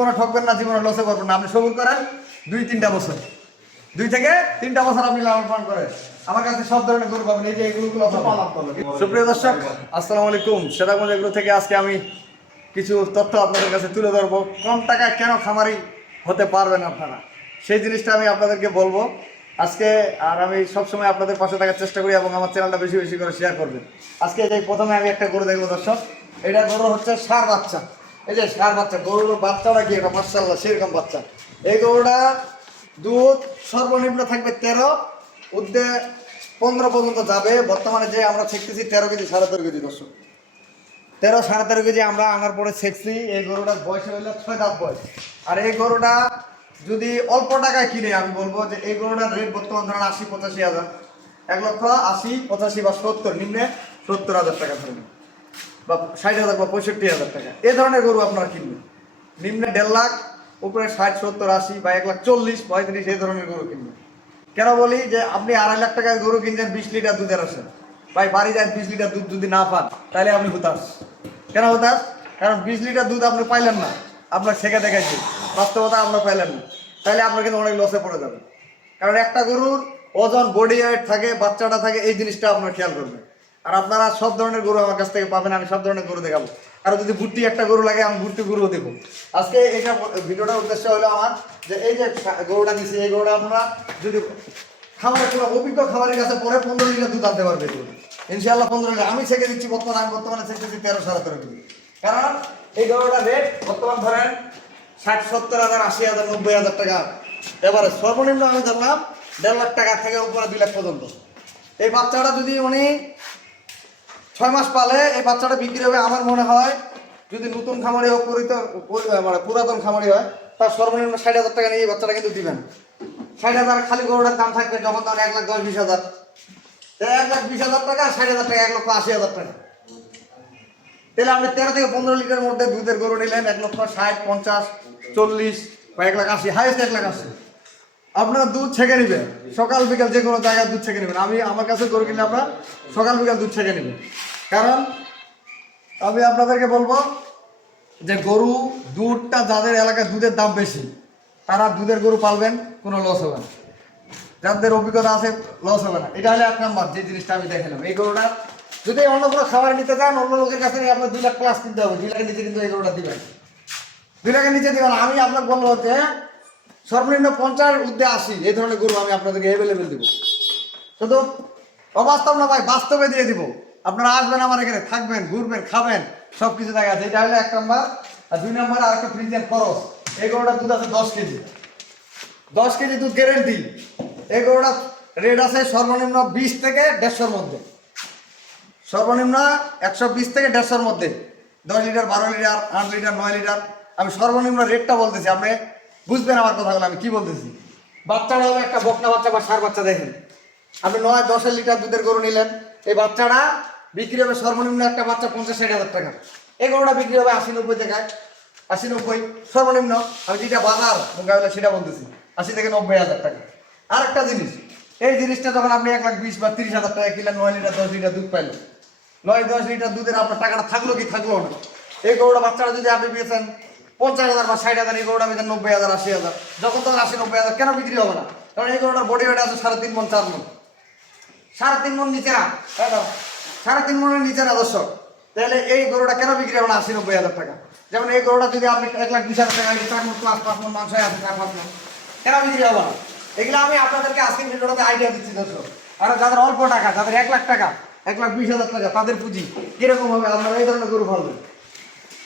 কোনো ঠকবেন না, জীবনে লসে করবেন না। আপনি সবুর করেন 2-3টা বছর, 2 থেকে 3টা বছর আপনি লালন পালন করেন, আমার কাছে সব ধরনের গরু পাবেন। এই যে এগুলো পালন করবেন। সুপ্রিয় দর্শক, আসসালামু আলাইকুম। সেরাগঞ্জ এগুলো থেকে আজকে আমি কিছু তথ্য আপনাদের কাছে তুলে ধরবো। কম টাকায় কেন খামারি হতে পারবেন আপনারা, সেই জিনিসটা আমি আপনাদেরকে বলবো আজকে। আর আমি সবসময় আপনাদের পাশে থাকার চেষ্টা করি এবং আমার চ্যানেলটা বেশি বেশি করে শেয়ার করবেন। আজকে যে প্রথমে আমি একটা গরু দেখবো দর্শক, এটা গরু হচ্ছে ষাঁড় বাচ্চা। এই যে ষাঁড় বাচ্চা, গরুর বাচ্চাটা কি এটা মাশাআল্লাহ সেরকম বাচ্চা। এই গরুটা দুধ সর্বনিম্ন থাকবে 13, ঊর্ধ্বে 15 পর্যন্ত যাবে। বর্তমানে যে আমরা ছেকতেছি 13 কেজি 13.5 কেজি দর্শক, 13-13.5 কেজি আমরা আনার পরে ছেকছি। এই গরুটার বয়স হইলে 6 দাঁত বয়স। আর এই গরুটা যদি অল্প টাকায় কিনে, আমি বলবো যে এই গরুটার রেট বর্তমান ধরেন 80-85 হাজার, 1,80,85 বা 70, নিম্নে 70,000 টাকা ধরবেন, বা 60,000 বা 65,000 টাকা। এই ধরনের গরু আপনারা কিনবেন। নিম্নে 1.5 লাখ, উপরে 60, 70, 80 বা 1,40,000, 35 এই ধরনের গরু কিনবেন। কেন বলি যে আপনি 2.5 লাখ টাকার গরু কিনছেন 20 লিটার দুধের আসেন, ভাই বাড়ি যায় 20 লিটার দুধ যদি না পান তাহলে আপনি হতাশ। কেন হতাশ? কারণ 20 লিটার দুধ আপনি পাইলেন না, আপনার ছেঁকে দেখাইছে, বাস্তবতা আপনার পাইলেন না, তাহলে আপনার কিন্তু অনেক লসে পড়ে যাবে। কারণ একটা গরুর ওজন, বডি ওয়েট থাকে, বাচ্চাটা থাকে, এই জিনিসটা আপনার খেয়াল করবেন। আর আপনারা সব ধরনের গরু আমার কাছ থেকে পাবেন, আমি সব ধরনের গরু দেখাবো। আর যদি ভুট্টি একটা গরু লাগে আমি ভুট্টি গরুও দেবো। আজকে এটা ভিডিওটার উদ্দেশ্য হলো আমার যে এই যে গরুটা নিচ্ছি, এই গরুটা আপনারা যদি খামারে কোনো অভিজ্ঞ খামারের কাছে পরে 15 লিটার দুধ আনতে পারবে ইনশাআল্লাহ। 15 লিটার আমি ছেঁকে দিচ্ছি। আমি বর্তমানে ছেঁকেছি 13-13.5 কেজি। কারণ এই গরুটার রেট বর্তমান ধরেন 60-70,000, 80,000, 90,000 টাকা। এবারে সর্বনিম্ন আমি ধরলাম 1.5 লাখ টাকা থেকে উপরে 2 লাখ পর্যন্ত। এই বাচ্চাটা যদি উনি 6 মাস পালে, এই বাচ্চাটা বিক্রি হবে আমার মনে হয়, যদি নতুন খামারি হোক, মানে পুরাতন খামারি হয়, তার সর্বনিম্ন 60,000 টাকা নিয়ে এই বাচ্চাটা কিন্তু দিবেন। 60,000 খালি গরুটার দাম থাকবে, যখন তখন 1,10,20,000, 1,20,000 টাকা, 60,000 টাকা, 1,80,000 টাকা। তাহলে আপনি 13 থেকে 15 লিটার মধ্যে দুধের গরু নিলেন 1,60,000, 50, 40 বা 1,80,000, হাইস্ট 1,80,000। আপনারা দুধ ছেঁকে নেবেন সকাল বিকাল, যে কোনো জায়গায় দুধ ছেঁকে নেবেন। আমি আমার কাছে গরু কিনলে আপনারা সকাল বিকাল দুধ ছেঁকে নেবেন। কারণ আমি আপনাদেরকে বলবো যে গরু দুধটা, যাদের এলাকায় দুধের দাম বেশি তারা দুধের গরু পালবেন, কোনো লস হবে না। যাদের অভিজ্ঞতা আছে লস হবে না। এটা হলে 1 নাম্বার যে জিনিসটা আমি দেখালাম। এই গরুটা যদি অন্য কোনো খাবার নিতে চান, অন্য লোকের কাছে আপনার 2 লাখ প্লাস কিনতে হবে। 2 লাখের নিচে কিন্তু এই গরুটা দিবেন, 2 লাখের নিচে দিবেন। আমি আপনাকে বলবো যে সর্বনিম্ন 50 ঊর্ধ্বে 80 এই ধরনের গরু আমি আপনাদেরকে অ্যাভেলেবেল দেবো। শুধু অবাস্তব না ভাই, বাস্তবে দিয়ে দিব। আপনারা আসবেন আমার এখানে, থাকবেন, ঘুরবেন, খাবেন, সব কিছু দেখা আছে। এটা হলো 1 নাম্বার। আর 2 নাম্বার আর একটা ফ্রিজের খরচ। এই গরুটার দুধ আছে 10 কেজি, 10 কেজি দুধ গ্যারেন্টি। এই গরুটার রেট আছে সর্বনিম্ন 20 থেকে 150-র মধ্যে, সর্বনিম্ন 120 থেকে 150-র মধ্যে। 10 লিটার, 12 লিটার, 8 লিটার, 9 লিটার, আমি সর্বনিম্ন রেটটা বলতেছি, আপনি বুঝবেন আমার কথাগুলো আমি কি বলতেছি। বাচ্চাটা হবে একটা বকনা বাচ্চা বা ষাঁড় বাচ্চা। দেখেন আপনি 9-10 লিটার দুধের গরু নিলেন, এই বাচ্চাটা বিক্রি হবে সর্বনিম্ন একটা বাচ্চা 50-60,000 টাকা। এই গরুটা বিক্রি হবে 80-90 টাকায়, 80-90 সর্বনিম্ন। আমি যেটা বাজার মোকাবিলা সেটা বলতেছি, 80 থেকে 90,000 টাকা। আর একটা জিনিস, এই জিনিসটা যখন আপনি 1,20,000 বা 30,000 টাকা কিনলেন, 9 লিটার 10 লিটার দুধ পাইলেন, 9-10 লিটার দুধের আপনার টাকাটা থাকলো কি থাকলো না। এই গরুটা বাচ্চাটা যদি আপনি পেয়েছেন 50,000 বা 60,000, এই গরুটা পেয়েছেন 90,000, 80,000, যখন তখন 80-90,000, কেন বিক্রি হবে না? কারণ এই গরুটার বডি ওয়েট আছে 3.5 মণ, 4 মণ, 3.5 মণ নিচে না, 3.5 মণের নিচে না দর্শক। তাহলে এই গরুটা কেন বিক্রি হবে না 80-90,000 টাকা? যেমন এই গরুটা যদি আপনি 1,20,000 টাকা, 4 মণ প্লাস, 5 মণ মাংস আছে, 4-5 মণ, কেন বিক্রি হবে না? এগুলো আমি আপনাদেরকে আজকের ভিডিওটাতে আইডিয়া দিচ্ছি দর্শক। আর যাদের অল্প টাকা, যাদের 1 লাখ টাকা, 1,20,000 টাকা, তাদের পুঁজি কিরকম হবে, আপনারা এই ধরনের গরু পালবেন।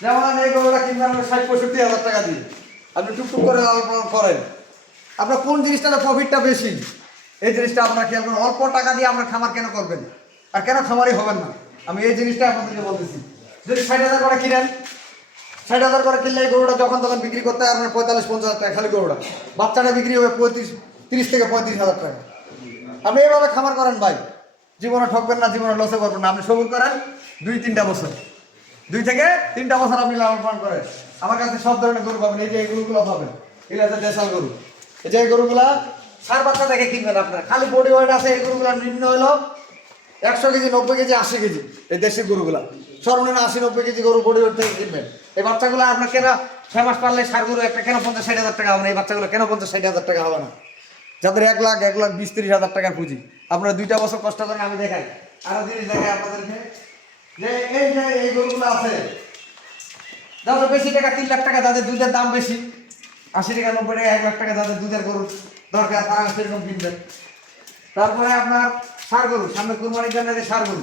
যেমন এই গরুটা কিনবেন 60-65,000 টাকা দিয়ে, আপনি টুকটুক করে লালন পালন করেন। আপনার কোন জিনিসটাতে প্রফিটটা বেশি, এই জিনিসটা আপনার খেয়াল করুন। অল্প টাকা দিয়ে আপনার খামার কেন করবেন, আর কেন খামারই হবেন না, আমি এই জিনিসটা আপনাদেরকে বলতেছি। যদি 60,000 করে কিনেন, 60,000 করে কিনলে এই গরুটা যখন তখন বিক্রি করতে হয় আপনার 45-50,000 টাকা খালি গরুটা। বাচ্চাটা বিক্রি হবে 30 থেকে 35,000 টাকা। আপনি এইভাবে খামার করেন ভাই, জীবনে ঠকবেন না, জীবনে লসে করবেন না। আপনি সবুর করেন 2-3টা বছর, 2 থেকে 3টা বছর আপনি লালন পালন করেন, আমার কাছে সব ধরনের গরু পাবেন। এই যে এই গরুগুলো পাবেন, এগুলো হচ্ছে দেশাল গরু। এই যে এই গরুগুলা ষাঁড় বাচ্চা দেখে কিনবেন আপনারা, খালি বডি ওয়েট আছে। এই গরুগুলা নিম্ন হলো 100 কেজি, 90 কেজি, 80 কেজি। এই দেশি গরুগুলা সর্বনিম্ন 80-90 কেজি গরু বডি ওয়েট থেকে কিনবেন। এই বাচ্চাগুলো আপনার কেনা 6 মাস পারলে সার গরু একটা কেন 50-60 হাজার টাকা হবে না? এই বাচ্চাগুলো কেন 50-60 হাজার টাকা হবে না? যাদের 1,20,30,000 টাকার পুঁজি, আপনারা 2টা বছর কষ্ট করেন। আমি দেখাই আরো জিনিস দেখাই আপনাদেরকে, যে এই গরুগুলো আছে যাদের বেশি টাকা, 3 লাখ টাকা, যাদের দুধের দাম বেশি, 80 টাকা 90 টাকা 1 লাখ টাকা যাদের দুধের গরু দরকার, তারা সেরকম কিনবেন। তারপরে আপনার ষাঁড় গরু, সামনে কুরবানির জন্য যে ষাঁড় গরু,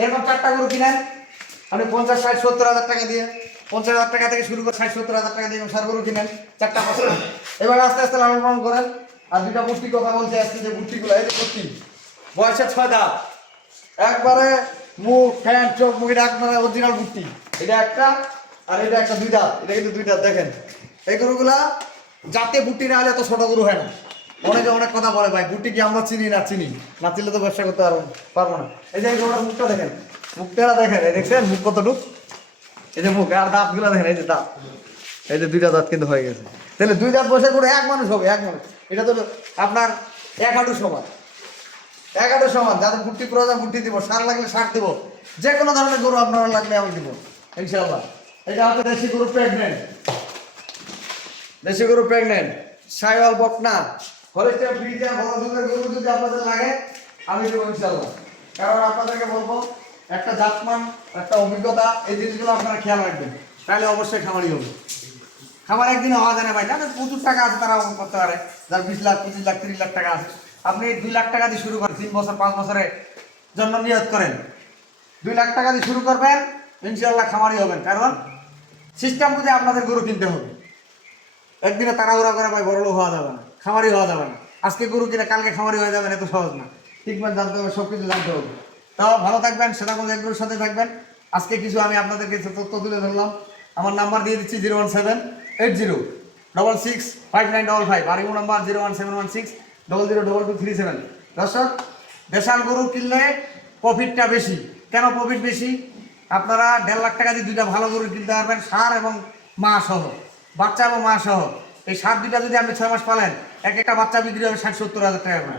এরকম 4টা গরু কিনেন আপনি 50-60-70 হাজার টাকা দিয়ে, 50,000 টাকা থেকে শুরু করে 60-70 হাজার টাকা দিয়ে ষাঁড় গরু কিনেন 4টা বছর। এবার আস্তে আস্তে লালন পালন করেন। আর 2টা মুষ্টি কথা বলছে আজকে, যে মুষ্টিগুলো, এই যে মুষ্টি বয়সে 6 দাঁত, একবারে মুখ ফ্যান চোখ মুখ, এটা একবারে অরিজিনাল মুষ্টি। এটা একটা, আর এটা একটা 2 দাঁত, এটা কিন্তু 2 দাঁত। দেখেন এই গরুগুলা জাতে বুটি না হলে এত ছোট গরু হয় না। অনেকে অনেক কথা বলে, ভাই বুটি কি আমরা চিনি না চিনলে তো ব্যবসা করতে পারবো না। এই যে এই গরুটার মুখটা দেখেন, মুখটা দেখেন, এই দেখছেন মুখ কতটুক, এই যে মুখ আর দাঁতগুলো দেখেন, এই যে দাঁত, এই যে 2টা দাঁত কিন্তু হয়ে গেছে। তাহলে 2 দাঁত বসে করে এক মানুষ হবে, এক মানুষ। এটা তো আপনার 1 হাঁটু সমান, 1 হাঁটু সমান। যাদের বুটি প্রয়োজন বুটি দিব, সার লাগলে সার দিব, যে কোনো ধরনের গরু আপনারা লাগলে আমি দিব ইনশাআল্লাহ। এটা হচ্ছে দেশি গরু প্রেগনেন্ট, দেশি গরু প্রেগনেন্ট, সাইওয়াল বকনা, হলিস্টিয়ান ফ্রিজিয়ান বড় দুধের গরু যদি আপনাদের লাগে আমি দেবো ইনশাআল্লাহ। কারণ আপনাদেরকে বলবো, একটা জাতমান, একটা অভিজ্ঞতা, এই জিনিসগুলো আপনারা খেয়াল রাখবেন, তাহলে অবশ্যই খামারি হবে। খামার একদিনে হওয়া যায় না ভাই, যাদের প্রচুর টাকা আছে তারা করতে পারে, যার 20 লাখ 25 লাখ 30 লাখ টাকা আছে। আপনি 2 লাখ টাকা দিয়ে শুরু করেন, 3 বছর 5 বছরের জন্য নিয়ত করেন, 2 লাখ টাকা দিয়ে শুরু করবেন, ইনশাআল্লাহ খামারি হবেন। কারণ সিস্টেম বুঝে আপনাদের গরু কিনতে হবে। একদিনে তাড়াহুড়া করে ভাই বড় লোক হওয়া যাবে না, খামারি হওয়া যাবে না। আজকে গরু কিনে কালকে খামারি হয়ে যাবেন, এত সহজ না। ট্রিটমেন্ট জানতে হবে, সব কিছু জানতে হবে। তাও ভালো থাকবেন, সেটাগঞ্জ এগ্রোর সাথে থাকবেন। আজকে কিছু আমি আপনাদেরকে তথ্য তুলে ধরলাম। আমার নাম্বার দিয়ে দিচ্ছি 01780665955, আর ইমো নাম্বার 01716002237। দর্শক, দেশাল গরু কিনলে প্রফিটটা বেশি। কেন প্রফিট বেশি? আপনারা 1.5 লাখ টাকা দিয়ে 2টা ভালো গরু কিনতে পারবেন, সার এবং মা সহ, বাচ্চা এবং মা সহ। এই সার 2টা যদি আপনি 6 মাস পালেন, একটা বাচ্চা বিক্রি হবে 60-70 হাজার টাকা করে।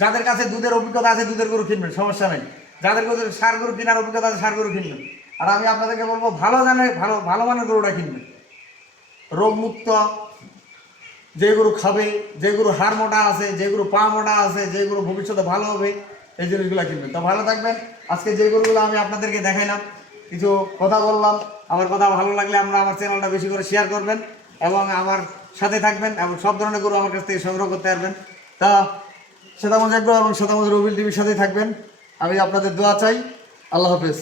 যাদের কাছে দুধের অভিজ্ঞতা আছে দুধের গরু কিনবেন, সমস্যা নেই। যাদের কাছে সার গরু কেনার অভিজ্ঞতা আছে সার গরু কিনবেন। আর আমি আপনাদেরকে বলবো, ভালো ভালো মানের গরুটা কিনবেন, রোগমুক্ত, যে গরু খাবে, যে গরু হাড় মোটা আছে, যে গরু পা মোটা আছে, যে গরু ভবিষ্যতে ভালো হবে, এই জিনিসগুলো কিনবেন। তো ভালো থাকবেন। আজকে যে গরুগুলো আমি আপনাদেরকে দেখাইলাম, কিছু কথা বললাম, আমার কথা ভালো লাগলে আমার চ্যানেলটা বেশি করে শেয়ার করবেন এবং আমার সাথে থাকবেন, এবং সব ধরনের গরু আমার কাছ থেকে সংগ্রহ করতে পারবেন। তা সেতামজ এগ্রো এবং সেতামজ রবিল টিভির সাথেই থাকবেন। আমি আপনাদের দোয়া চাই। আল্লাহ হাফেজ।